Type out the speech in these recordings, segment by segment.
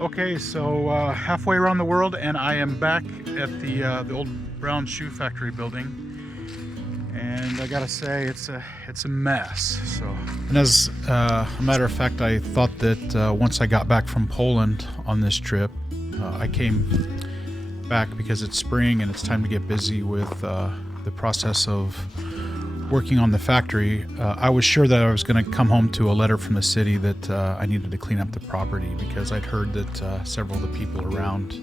Okay, so halfway around the world, and I am back at the old Brown Shoe Factory building, and I gotta say it's a mess. So, and as a matter of fact, I thought that once I got back from Poland on this trip, I came back because it's spring and it's time to get busy with the process of working on the factory. I was sure that I was going to come home to a letter from the city that I needed to clean up the property, because I'd heard that several of the people around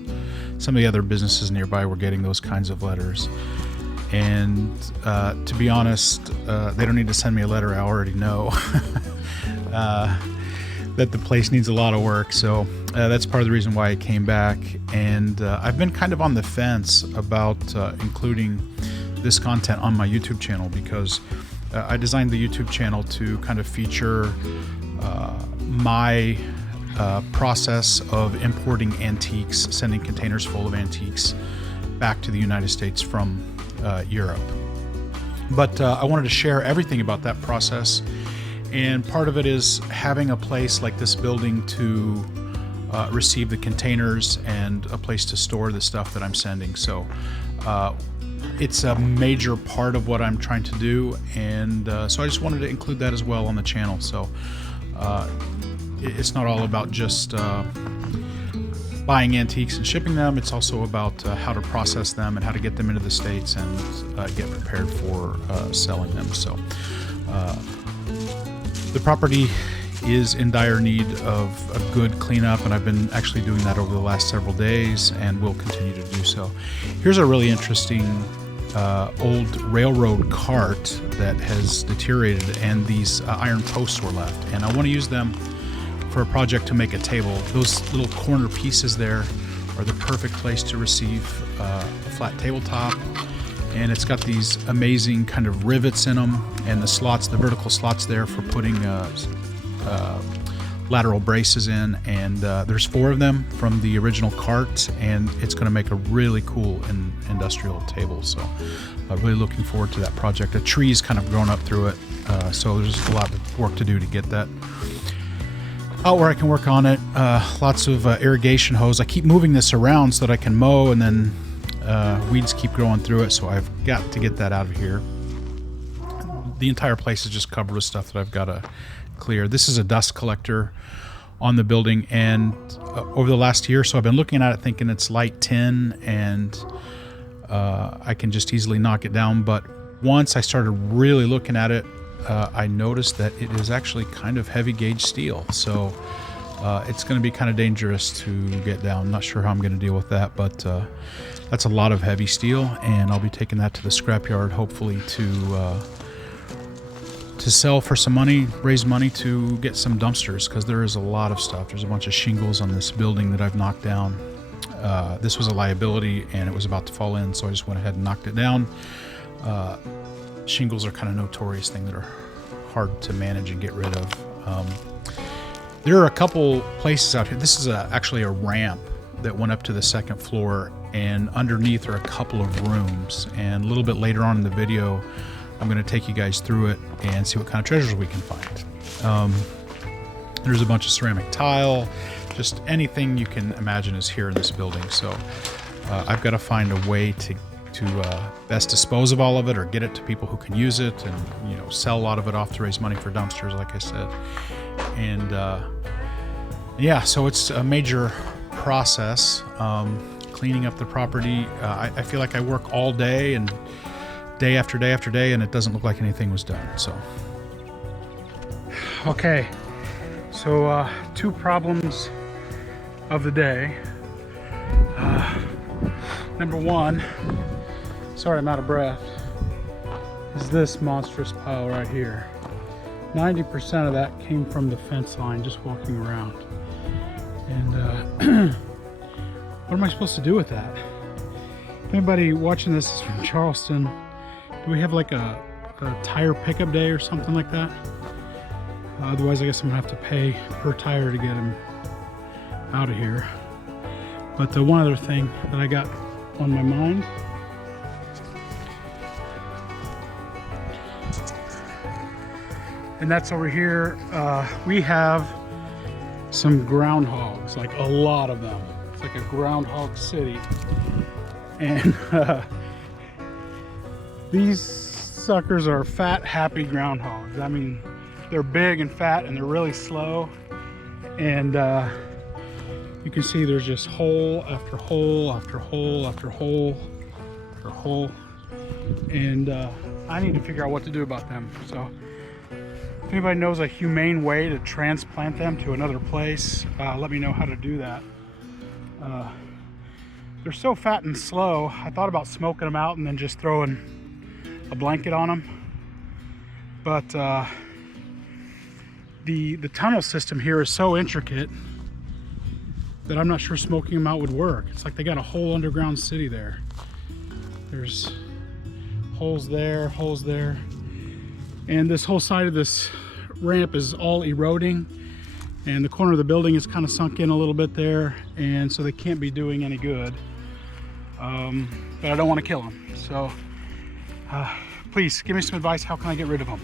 some of the other businesses nearby were getting those kinds of letters. And to be honest, they don't need to send me a letter. I already know that the place needs a lot of work. So that's part of the reason why I came back. And I've been kind of on the fence about including this content on my YouTube channel, because I designed the YouTube channel to kind of feature my process of importing antiques, sending containers full of antiques back to the United States from Europe. But I wanted to share everything about that process, and part of it is having a place like this building to receive the containers and a place to store the stuff that I'm sending. So it's a major part of what I'm trying to do, and so I just wanted to include that as well on the channel. So it's not all about just buying antiques and shipping them. It's also about how to process them and how to get them into the States and get prepared for selling them. So the property is in dire need of a good cleanup, and I've been actually doing that over the last several days and will continue to do so. Here's a really interesting old railroad cart that has deteriorated, and these iron posts were left, and I want to use them for a project to make a table. Those little corner pieces there are the perfect place to receive a flat tabletop, and it's got these amazing kind of rivets in them, and the slots, the vertical slots there for putting lateral braces in, and there's 4 of them from the original cart, and it's going to make a really cool industrial table. So really looking forward to that project. A tree's kind of grown up through it, so there's a lot of work to do to get that out where I can work on it. Lots of irrigation hose. I keep moving this around so that I can mow, and then weeds keep growing through it, so I've got to get that out of here. The entire place is just covered with stuff that I've got to clear. This is a dust collector on the building, and over the last year or so I've been looking at it thinking it's light tin and I can just easily knock it down. But once I started really looking at it, I noticed that it is actually kind of heavy gauge steel. So it's going to be kind of dangerous to get down. I'm not sure how I'm going to deal with that, but that's a lot of heavy steel, and I'll be taking that to the scrapyard, hopefully to sell for some money, raise money to get some dumpsters, because there is a lot of stuff. There's a bunch of shingles on this building that I've knocked down. This was a liability and it was about to fall in, so I just went ahead and knocked it down. Shingles are kind of a notorious thing that are hard to manage and get rid of. There are a couple places out here. This is actually a ramp that went up to the 2nd floor, and underneath are a couple of rooms, and a little bit later on in the video I'm going to take you guys through it and see what kind of treasures we can find. There's a bunch of ceramic tile, just anything you can imagine is here in this building. So I've got to find a way to best dispose of all of it, or get it to people who can use it, and sell a lot of it off to raise money for dumpsters, like I said. And yeah, so it's a major process, cleaning up the property. I feel like I work all day and day after day after day, and it doesn't look like anything was done. So okay, so 2 problems of the day. Number 1, sorry I'm out of breath, is this monstrous pile right here. 90% of that came from the fence line just walking around, and what am I supposed to do with that? If anybody watching this is from Charleston, do we have like a tire pickup day or something like that? Otherwise I guess I'm gonna have to pay per tire to get him out of here. But the one other thing that I got on my mind, and that's over here. We have some groundhogs, like a lot of them. It's like a groundhog city. And these suckers are fat, happy groundhogs. I mean, they're big and fat and they're really slow. And you can see there's just hole after hole after hole after hole after hole. And I need to figure out what to do about them. So if anybody knows a humane way to transplant them to another place, let me know how to do that. They're so fat and slow, I thought about smoking them out and then just throwing a blanket on them. But the tunnel system here is so intricate that I'm not sure smoking them out would work. It's like they got a whole underground city there. There's holes there, and this whole side of this ramp is all eroding, and the corner of the building is kind of sunk in a little bit there, and so they can't be doing any good. But I don't want to kill them, so please give me some advice. How can I get rid of them?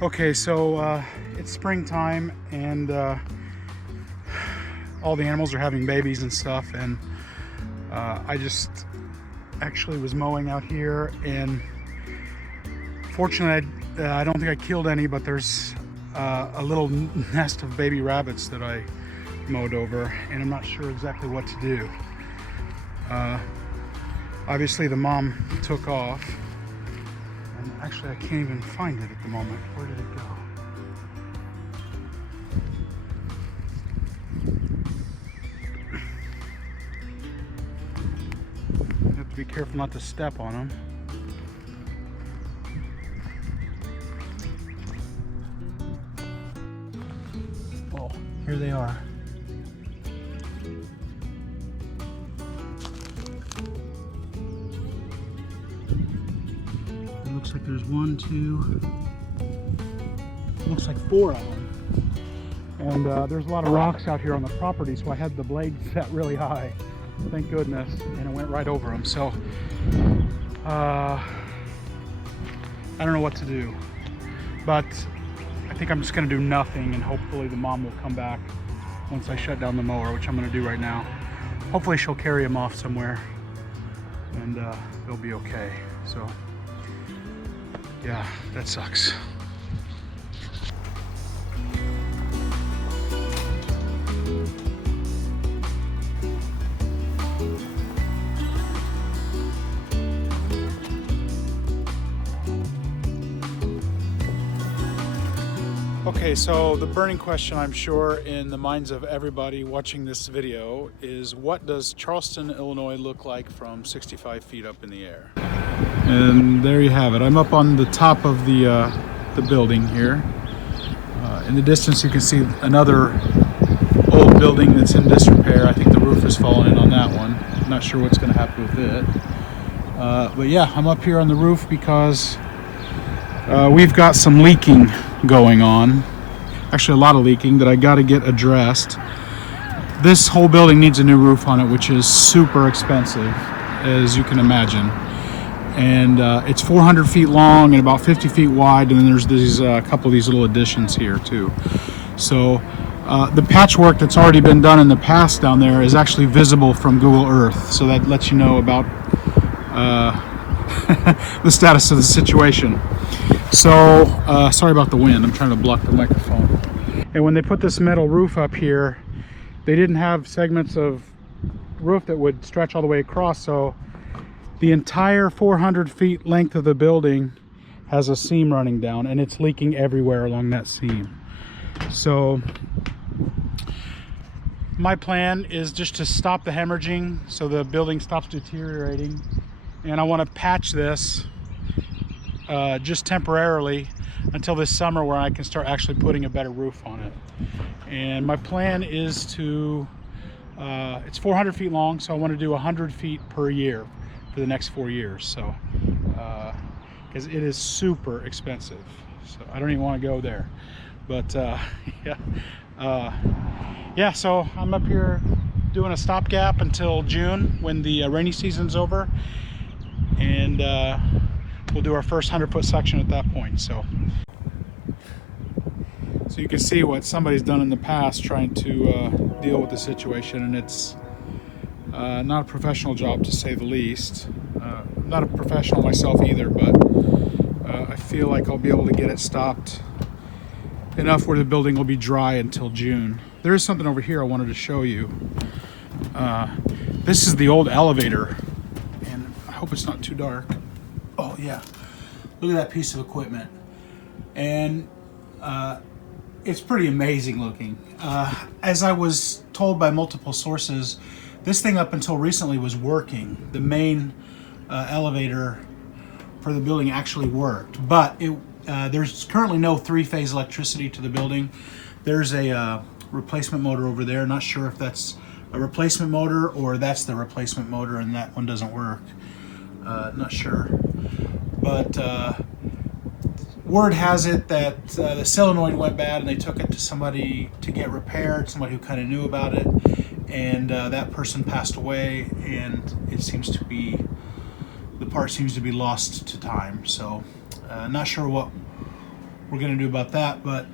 Okay, so it's springtime, and all the animals are having babies and stuff, and I just actually was mowing out here, and fortunately I don't think I killed any, but there's a little nest of baby rabbits that I mowed over, and I'm not sure exactly what to do. Obviously the mom took off, and actually I can't even find it at the moment. Where did it go? You have to be careful not to step on them. Oh, here they are. It looks like there's 1, 2, looks like 4 of them. And there's a lot of rocks out here on the property, so I had the blade set really high. Thank goodness, and it went right over them. So I don't know what to do, but I think I'm just going to do nothing, and hopefully the mom will come back once I shut down the mower, which I'm going to do right now. Hopefully she'll carry him off somewhere, and they'll be okay. So yeah, that sucks. Okay, so the burning question, I'm sure, in the minds of everybody watching this video is, what does Charleston, Illinois look like from 65 feet up in the air? And there you have it. I'm up on the top of the building here. In the distance you can see another old building that's in disrepair. I think the roof has fallen in on that one. I'm not sure what's going to happen with it. But yeah, I'm up here on the roof because we've got some leaking going on. Actually, a lot of leaking that I got to get addressed. This whole building needs a new roof on it, which is super expensive, as you can imagine. And it's 400 feet long and about 50 feet wide, and then there's these couple of these little additions here too. So the patchwork that's already been done in the past down there is actually visible from Google Earth, so that lets you know about the status of the situation. So sorry about the wind, I'm trying to block the microphone. And when they put this metal roof up here, they didn't have segments of roof that would stretch all the way across, so the entire 400 feet length of the building has a seam running down, and it's leaking everywhere along that seam. So my plan is just to stop the hemorrhaging so the building stops deteriorating, and I want to patch this just temporarily until this summer, where I can start actually putting a better roof on it. And my plan is to it's 400 feet long, so I want to do 100 feet per year for the next 4 years. So because it is super expensive, so I don't even want to go there. But yeah, so I'm up here doing a stopgap until June, when the rainy season's over, and we'll do our first 100-foot section at that point. So you can see what somebody's done in the past trying to deal with the situation, and it's not a professional job, to say the least. I'm not a professional myself either, but I feel like I'll be able to get it stopped enough where the building will be dry until June. There is something over here I wanted to show you. This is the old elevator, and I hope it's not too dark. Oh yeah, look at that piece of equipment. And it's pretty amazing looking. As I was told by multiple sources, this thing up until recently was working. The main elevator for the building actually worked, but there's currently no three-phase electricity to the building. There's a replacement motor over there. Not sure if that's a replacement motor or that's the replacement motor and that one doesn't work. Not sure. But word has it that the solenoid went bad and they took it to somebody to get repaired, somebody who kind of knew about it, and that person passed away, and it seems to be, the part seems to be lost to time. So not sure what we're going to do about that, but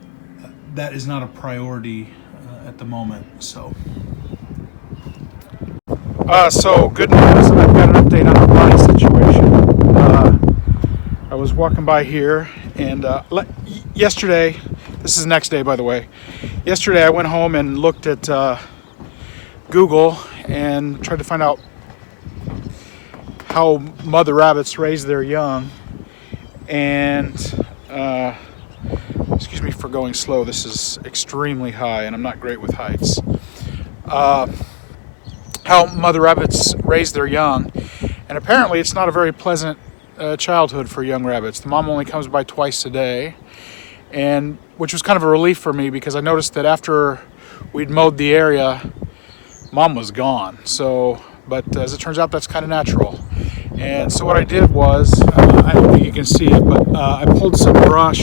that is not a priority at the moment. So good news, I've got an update on the bunny situation. I was walking by here, and yesterday, this is the next day by the way, yesterday I went home and looked at Google and tried to find out how mother rabbits raise their young, and excuse me for going slow, this is extremely high and I'm not great with heights. How mother rabbits raise their young, and apparently it's not a very pleasant childhood for young rabbits. The mom only comes by twice a day, and which was kind of a relief for me because I noticed that after we'd mowed the area, mom was gone. So, but as it turns out, that's kind of natural. And so what I did was, I don't think you can see it, but I pulled some brush.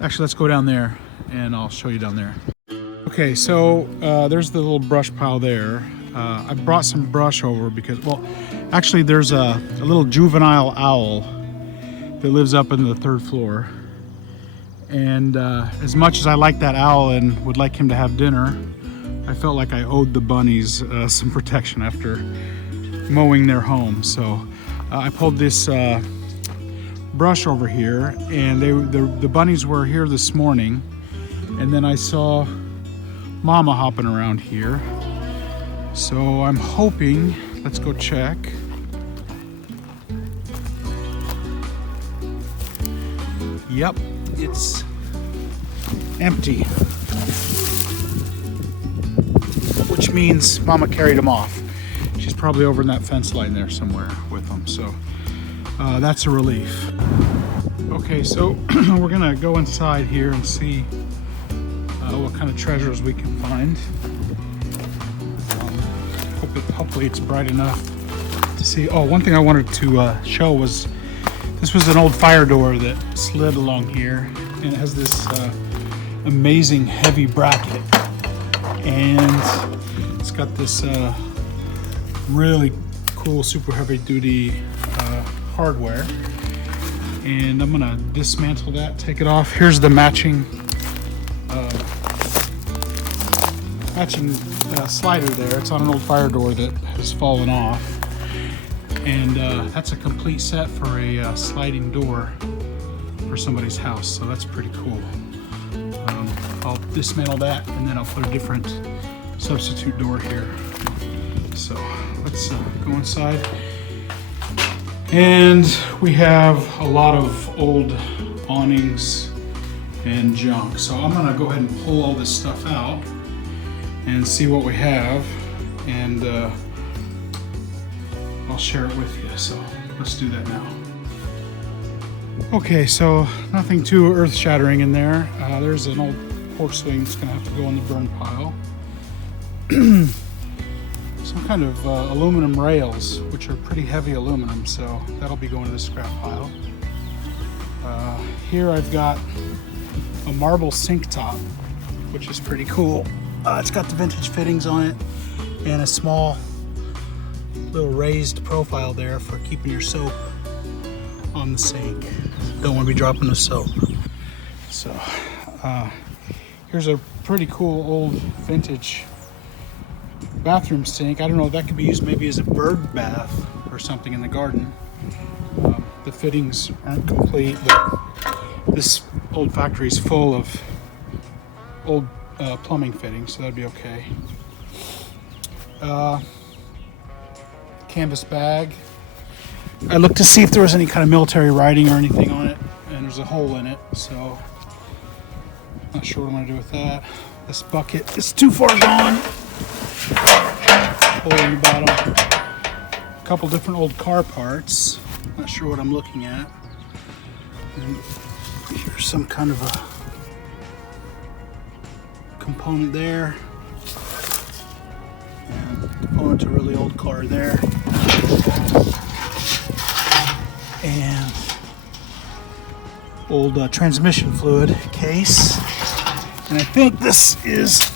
Actually, let's go down there and I'll show you down there. Okay, so there's the little brush pile there. I brought some brush over because, well, actually there's a little juvenile owl that lives up in the 3rd floor. And as much as I like that owl and would like him to have dinner, I felt like I owed the bunnies some protection after mowing their home. So I pulled this brush over here, and the bunnies were here this morning, and then I saw Mama hopping around here. So I'm hoping, let's go check. Yep, it's empty, which means Mama carried them off. She's probably over in that fence line there somewhere with them, so that's a relief. Okay, so we're gonna go inside here and see what kind of treasures we can find. Hopefully it's bright enough to see. Oh, one thing I wanted to show was, this was an old fire door that slid along here, and it has this amazing heavy bracket, and it's got this really cool super heavy duty hardware, and I'm gonna dismantle that, take it off. Here's the matching slider there. It's on an old fire door that has fallen off, and that's a complete set for a sliding door for somebody's house, so that's pretty cool. I'll dismantle that, and then I'll put a different substitute door here. So let's go inside, and we have a lot of old awnings and junk, so I'm gonna go ahead and pull all this stuff out and see what we have, and I'll share it with you. So let's do that now. Okay, so nothing too earth-shattering in there. There's an old porch swing that's gonna have to go in the burn pile. Some kind of aluminum rails, which are pretty heavy aluminum, so that'll be going to the scrap pile. Here I've got a marble sink top, which is pretty cool. It's got the vintage fittings on it and a small little raised profile there for keeping your soap on the sink. Don't want to be dropping the soap. So here's a pretty cool old vintage bathroom sink. I don't know if that could be used maybe as a bird bath or something in the garden. The fittings aren't complete, but this old factory is full of old plumbing fittings, so that'd be okay. Canvas bag. I looked to see if there was any kind of military writing or anything on it, and there's a hole in it, so not sure what I'm gonna do with that. This bucket is too far gone. Hole in the bottom. A couple different old car parts. Not sure what I'm looking at. And here's some kind of a component there. And component to a really old car there. And old transmission fluid case. And I think this is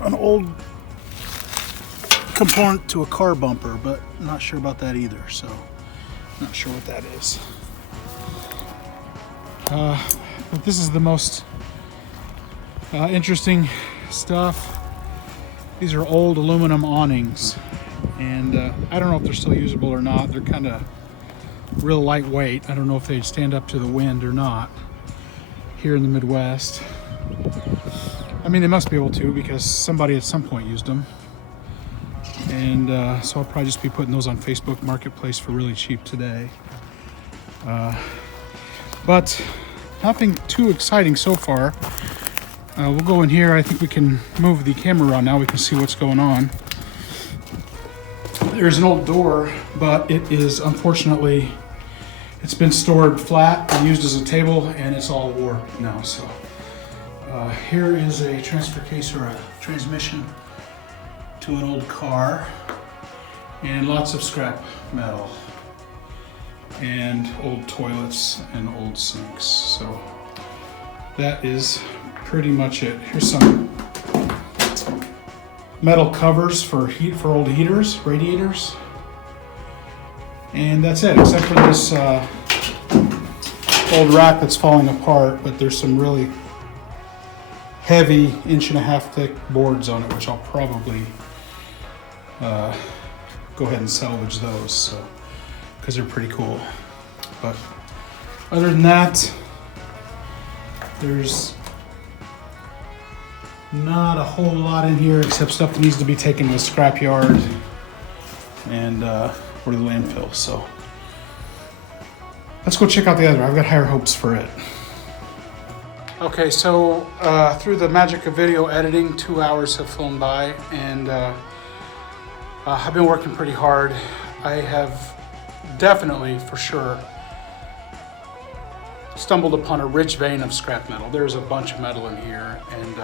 an old component to a car bumper, but I'm not sure about that either, so not sure what that is. But this is the most interesting stuff. These are old aluminum awnings, and I don't know if they're still usable or not. They're kind of real lightweight. I don't know if they'd stand up to the wind or not here in the Midwest. I mean, they must be able to, because somebody at some point used them. And so I'll probably just be putting those on Facebook Marketplace for really cheap today. But nothing too exciting so far. We'll go in here. I think we can move the camera around now. We can see what's going on. There's an old door, but it is unfortunately, it's been stored flat and used as a table, and it's all warped now. So here is a transfer case or a transmission to an old car, and lots of scrap metal and old toilets and old sinks. So that is pretty much it. Here's some metal covers for old heaters, radiators, and that's it, except for this old rack that's falling apart. But there's some really heavy 1.5-inch thick boards on it, which I'll probably go ahead and salvage those, so, because they're pretty cool. But other than that, there's not a whole lot in here except stuff that needs to be taken to the scrapyard and or the landfill. So let's go check out the other. I've got higher hopes for it. Okay, so through the magic of video editing, 2 hours have flown by, and I've been working pretty hard. I have definitely, for sure, stumbled upon a rich vein of scrap metal. There's a bunch of metal in here, and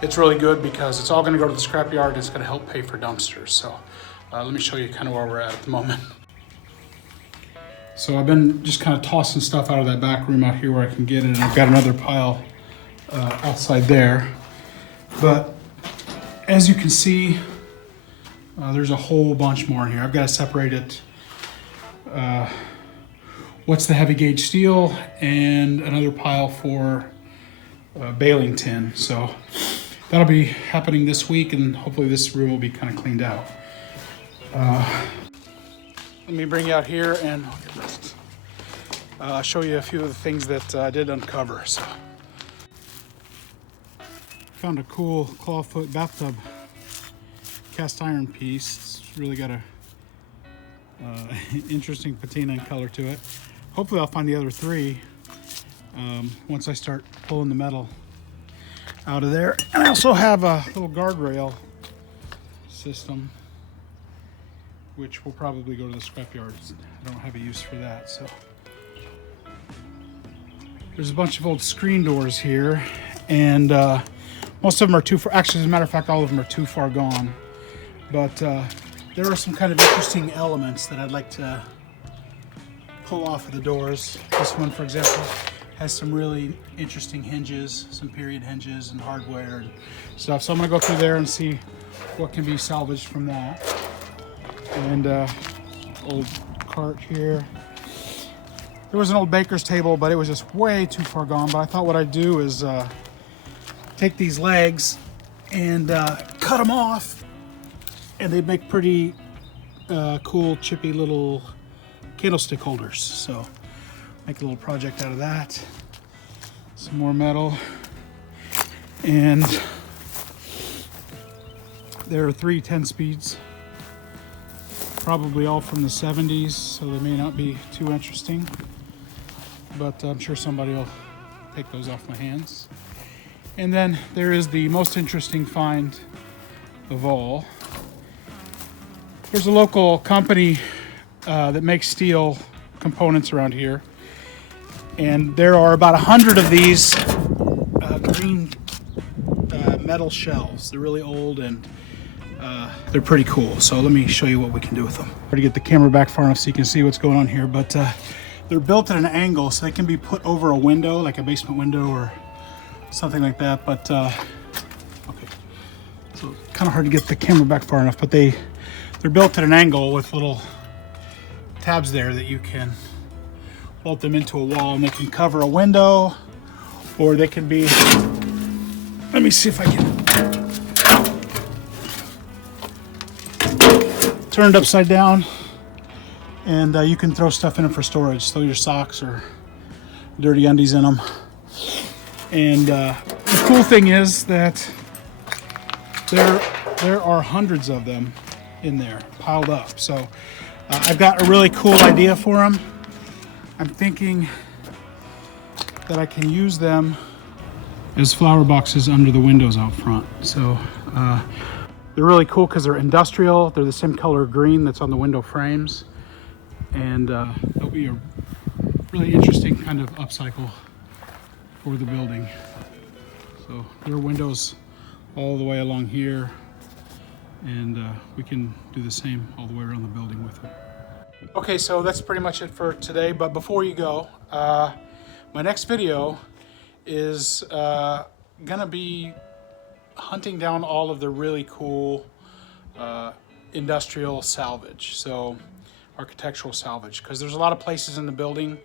it's really good because it's all gonna go to the scrapyard, and it's gonna help pay for dumpsters. So let me show you kind of where we're at the moment. So I've been just kind of tossing stuff out of that back room out here where I can get it, and I've got another pile outside there. But as you can see, there's a whole bunch more in here. I've got to separate it. What's the heavy gauge steel, and another pile for baling tin. So that'll be happening this week, and hopefully this room will be kind of cleaned out. Let me bring you out here and show you a few of the things that I did uncover. So, found a cool clawfoot bathtub cast iron piece. It's really got a interesting patina and color to it. Hopefully I'll find the other three once I start pulling the metal out of there. And I also have a little guardrail system, which will probably go to the scrapyard. I don't have a use for that. So there's a bunch of old screen doors here, and most of them are too far. Actually, as a matter of fact, all of them are too far gone. But there are some kind of interesting elements that I'd like to pull off of the doors. This one, for example, has some really interesting hinges, some period hinges and hardware and stuff. So I'm gonna go through there and see what can be salvaged from that. And old cart here. There was an old baker's table, but it was just way too far gone. But I thought what I'd do is take these legs and cut them off, and they'd make pretty cool, chippy little candlestick holders. So make a little project out of that. Some more metal, and there are 3 10-speeds, probably all from the 70s, so they may not be too interesting, but I'm sure somebody will take those off my hands. And then there is the most interesting find of all. There's a local company that makes steel components around here, and there are about 100 of these green metal shells. They're really old, and they're pretty cool. So let me show you what we can do with them. Try to get the camera back far enough so you can see what's going on here, but they're built at an angle, so they can be put over a window, like a basement window or something like that. But okay, so kind of hard to get the camera back far enough, but they're built at an angle with little tabs there that you can bolt them into a wall, and they can cover a window, or they can be, let me see if I can turn it upside down, and you can throw stuff in them for storage. Throw your socks or dirty undies in them. And the cool thing is that there are hundreds of them in there piled up. So I've got a really cool idea for them. I'm thinking that I can use them as flower boxes under the windows out front. So they're really cool because they're industrial. They're the same color green that's on the window frames. And they'll be a really interesting kind of upcycle for the building. So there are windows all the way along here, and we can do the same all the way around the building with it. Okay, so that's pretty much it for today, but before you go, my next video is gonna be hunting down all of the really cool industrial salvage, so architectural salvage, because there's a lot of places in the building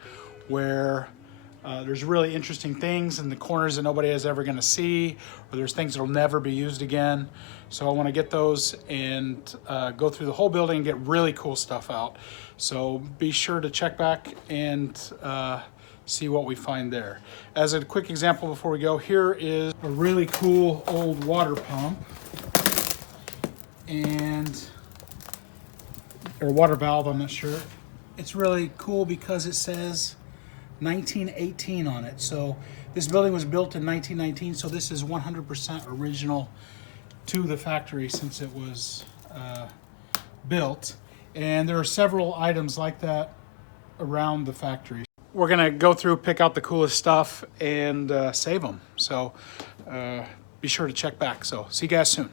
where there's really interesting things in the corners that nobody is ever going to see, or there's things that will never be used again. So I want to get those and go through the whole building and get really cool stuff out. So be sure to check back and see what we find there. As a quick example before we go, here is a really cool old water pump, or water valve, I'm not sure. It's really cool because it says 1918 on it. So this building was built in 1919, so this is 100% original to the factory since it was built. And there are several items like that around the factory. We're gonna go through, pick out the coolest stuff, and save them. So be sure to check back. So see you guys soon.